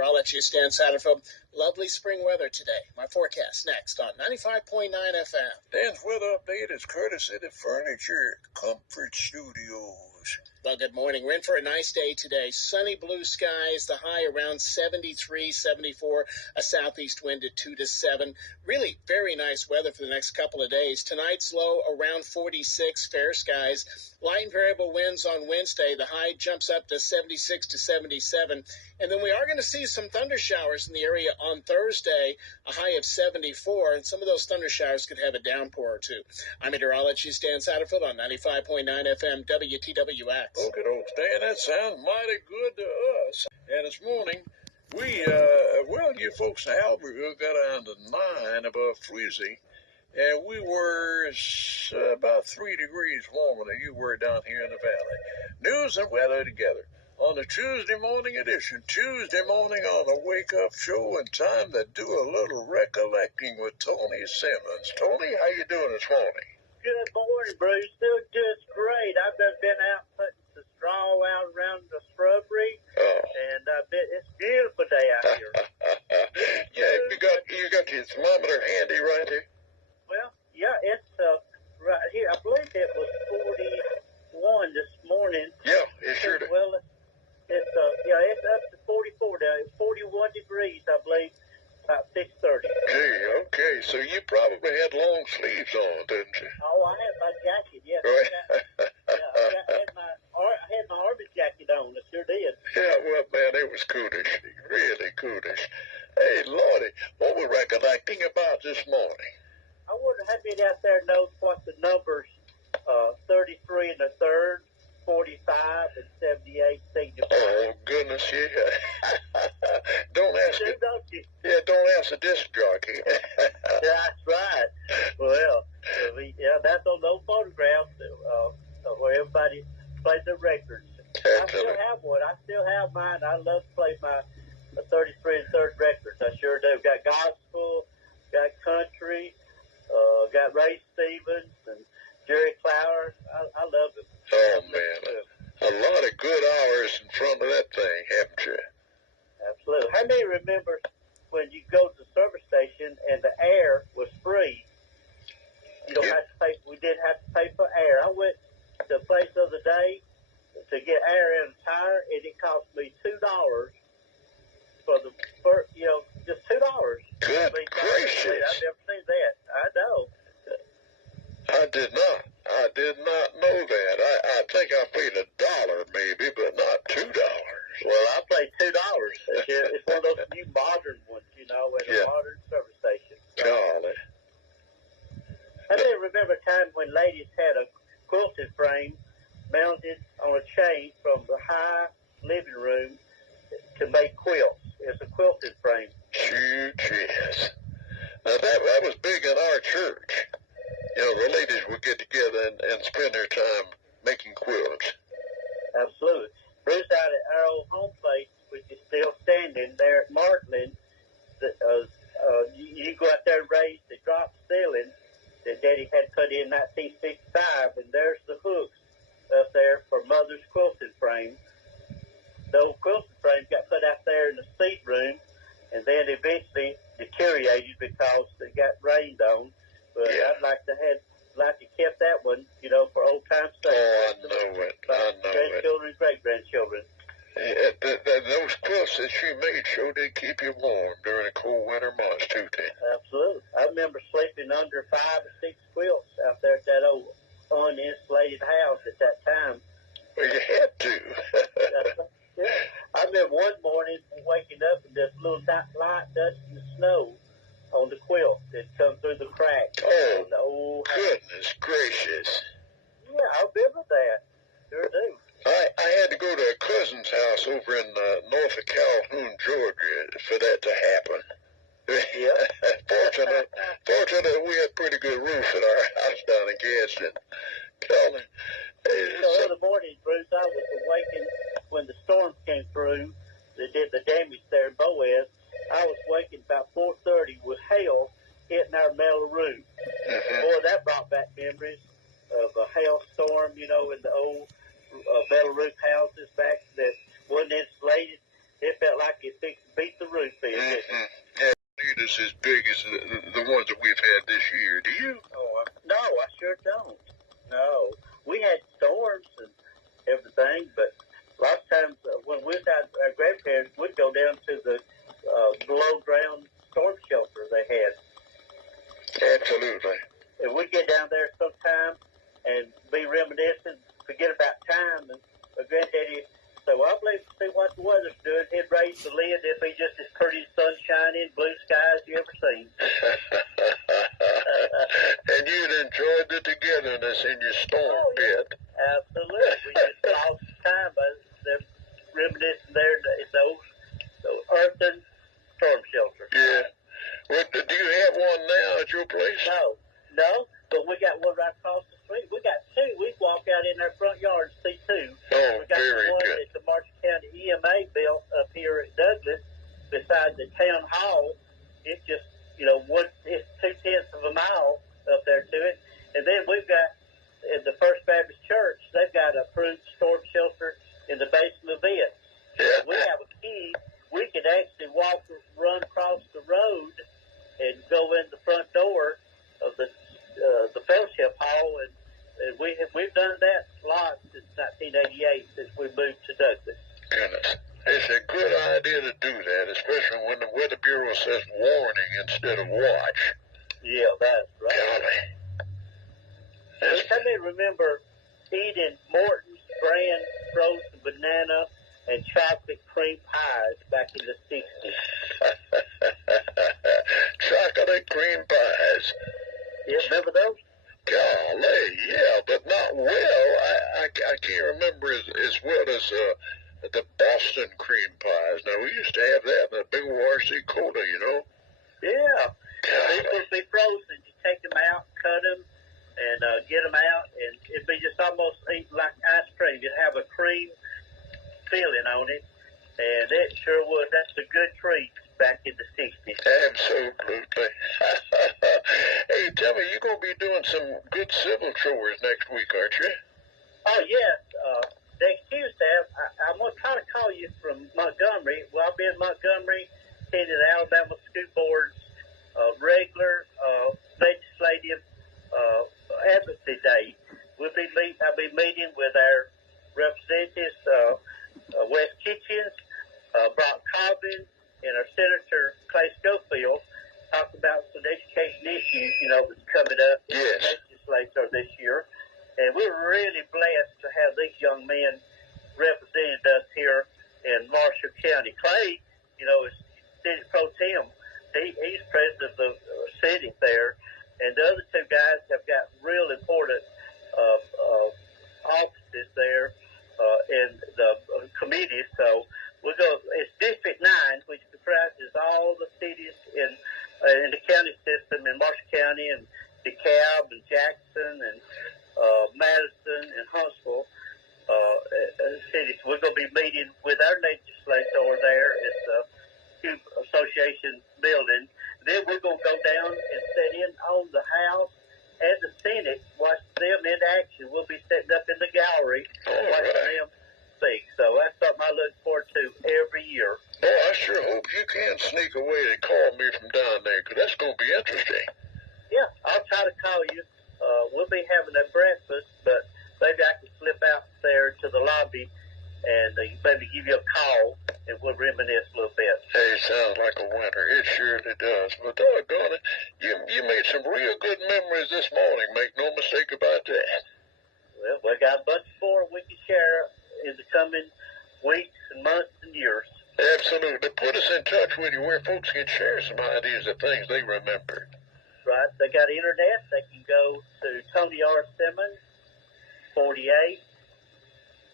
meteorologist Stan Satterfield. Lovely spring weather today. My forecast next on 95.9 FM. Dan's weather update is courtesy of Furniture Comfort Studios. Well, good morning. We're in for a nice day today. Sunny blue skies, the high around 73, 74, a southeast wind at 2 to 7. Really very nice weather for the next couple of days. Tonight's low around 46, fair skies. Light and variable winds on Wednesday. The high jumps up to 76 to 77. And then we are going to see some thunder showers in the area on Thursday, a high of 74. And some of those thunder showers could have a downpour or two. I'm meteorologist Stan Satterfield on 95.9 FM WTWX. Okay, Stan, that sounds mighty good to us. And this morning, you folks in Albertville got down to 9 above freezing. And we were about 3 degrees warmer than you were down here in the valley. News and weather together on the Tuesday morning edition. Tuesday morning on the Wake Up Show, and time to do a little recollecting with Tony Simmons. Tony, how you doing this morning? Good morning, Bruce. Still just great. I've just been out putting some straw out around the shrubbery, and it's a beautiful day out here. you got your thermometer handy right here? Well, yeah, it's right here. I believe it was 41 this morning. Yeah, it sure did. Well, it's up to 44 now. It's 41 degrees, I believe, about 6:30. Okay, so you probably had long sleeves on, didn't you? Oh, I had my jacket, yes. I had my Army jacket on, I sure did. Yeah, well, man, it was coolish, really coolish. Hey, Lordy, what we're recollecting about this morning? I wonder how many out there knows what the numbers 33 and a third, 45 and 78 signify. Oh, goodness, yeah. Don't ask it. Don't you? Yeah, don't ask the disc jockey. That's right. Well, that's on those photographs where everybody plays their records. I still have one. I still have mine. I love to play my 33 and third records. I sure do. Got gospel, got country, got Ray Stevens and Jerry Clower. I love them. Oh, man. A lot of good hours in front of that thing, haven't you? Absolutely. How many remember when you go to the service station and the air was free? You don't have to pay. We didn't have to pay for air. I went to a place the other day to get air in a tire, and it cost me $2 for just $2. Good gracious! I've never seen that. I know. I did not know that. I think I paid $1 maybe, but not $2. Well, I paid $2. It's one of those new modern ones, at a modern service station. So, golly. I do remember a time when ladies had a quilted frame mounted on a chain from the high living room to make quilts. It's a quilted frame. Shoot, yes. Now, that was big in our church. The ladies would get together and spend their time making quilts. Absolutely. Bruce, out at our old home place, which is still standing there at Martland, you go out there and raise the drop ceiling that Daddy had put in 1965, and there's the hooks up there for Mother's quilted frame. The old quilted frame got put out there in the seat room, and then eventually deteriorated because it got rained on. But I'd like to keep that one, for old time's sake. Oh, I know it. Grandchildren, great-grandchildren. Those quilts that she made sure did keep you warm during the cold winter months, too, didn't they? Absolutely. I remember sleeping under 5 or 6 quilts out there at that old uninsulated house at that time. Well, you had to. Yeah. I remember one morning waking up and this little light dust in the snow on the quilt that come through the crack. Oh, goodness gracious. Yeah, I remember that. Sure do. I had to go to a cousin's house over in north of Calhoun, Georgia, for that to happen. Yeah. Fortunately, we had pretty good roof at our house down in Gadsden. The other morning, Bruce, I was awakened when the storm came through that did the damage there in Boaz. I was waking about 4:30 with hail hitting our metal roof. Mm-hmm. Boy, that brought back memories of a hailstorm, in the old metal roof houses back that wasn't insulated. It felt like it fixed to beat was as big as the ones that we've had this year. Do you? Oh, no, I sure don't. No. We had storms and everything, but a lot of times when we got our grandparents, we'd go down to the below-ground storm shelter they had. Absolutely. And we'd get down there sometime and be reminiscent, forget about time, and my granddaddy said, well, I'll believe to see what the weather's doing. He'd raise the lid. It'd be just as pretty sunshiny and blue skies you ever seen. And you'd enjoyed the togetherness in your storm pit. Absolutely. We just lost time by them reminiscing there in those earthen storm shelters. Yeah. Well, do you have one now at your place? No, but we got one right across the street. We got two. We walk out in our front yard and see two. Oh, we got very the one good. that the Marshall County EMA built up here at Douglas beside the town hall. It's just, it's 2/10 of a mile up there to it. And then we've got at the First Baptist Church, they've got a approved storm shelter in the basement of it. Yeah. We have a key. We can actually run across the road and go in the front door of the fellowship hall, and we've done that a lot since 1988, since we moved to Douglas. Goodness. It's a good idea to do that, especially when the Weather Bureau says warning instead of watch. Yeah, that's right. Golly. Let me remember eating Morton's brand frozen banana and chocolate cream pies back in the 60s. Chocolate cream pies. You remember those? Golly, yeah, but not well. I can't remember as well as the Boston cream pies. Now, we used to have that in a big RC Cola, Yeah. These Golly. would be frozen. You take them out, cut them, and get them out, and it'd be just almost eating like ice cream. You'd have a cream feeling on it, and it sure was. That's a good treat back in the 60s. Absolutely. Hey, tell me, you're going to be doing some good civil chores next week, aren't you? Oh, yes. Next Tuesday, I'm going to try to call you from Montgomery. Well, I'll be in Montgomery, attending the Alabama School Board's regular legislative advocacy day. I'll be meeting with our representatives, Wes Kitchens, Brock Cobbin, and our Senator Clay Schofield, talk about some education issues, that's coming up in the legislature this year. And we're really blessed to have these young men representing us here in Marshall County. Clay, is city pro tem. He's president of the city there. And the other two guys have got real important offices there in the committees. So it's District 9, which comprises all the cities in the county system in Marshall County and DeKalb and Jackson and Madison and Huntsville cities. We're going to be meeting with our legislator over there at the Cube Association building. Then we're going to go down and sit in on the House and the Senate, watch them in action. We'll be sitting up in the gallery watching them speak. So that's something I look forward to every year. Oh, I sure hope you can sneak away and call me from down there, because that's going to be interesting. Yeah, I'll try to call you. We'll be having a breakfast, but maybe I can slip out there to the lobby and maybe give you a call, and we'll reminisce a little bit. Hey, sounds like a winner. It surely does. But doggone it, you made some real good memories this morning. Make no mistake about that. Well, we got a bunch more we can share in the coming weeks and months and years. Absolutely. Put us in touch with you where folks can share some ideas of things they remember. Right. They got internet. They can go to Tony R. Simmons 48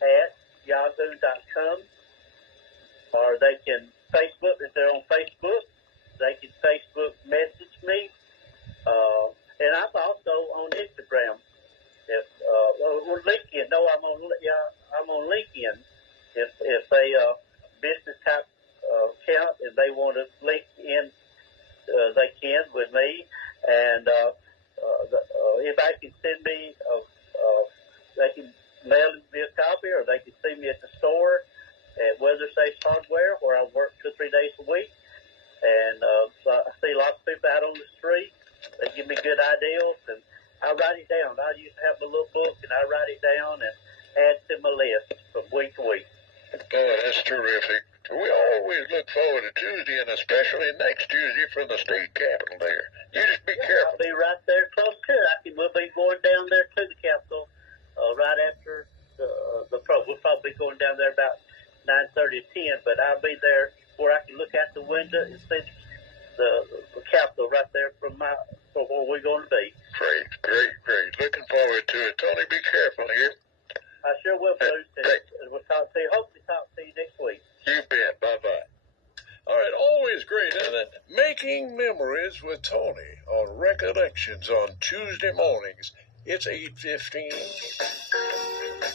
at yahoo.com, or they can Facebook. If they're on Facebook, they can Facebook message me. And I'm also on Instagram. Or LinkedIn. No, I'm on LinkedIn. If they business type account and they want to link in, they can with me. And if I can send me, they can mail me a copy, or they can see me at the store at Weather Safe Hardware, where I work 2 or 3 days a week. And so I see lots of people out on the street. They give me good ideas, and I write it down. I used to have a little book, and I write it down and add to my list from week to week. Oh, that's terrific. We always look forward to Tuesday, and especially next Tuesday from the state capitol there. You just be careful. I'll be right there close to it. We'll be going down there to the capitol right after the pro. We'll probably be going down there about 9:30 to 10, but I'll be there where I can look out the window and see the capitol right there from where we're going to be. Great. Looking forward to it. Tony, be careful here. I sure will, Bruce. And we'll talk to you. Hopefully talk to you next week. You bet. Bye-bye. All right, always great, isn't it? Making memories with Tony on Recollections on Tuesday mornings. It's 8:15.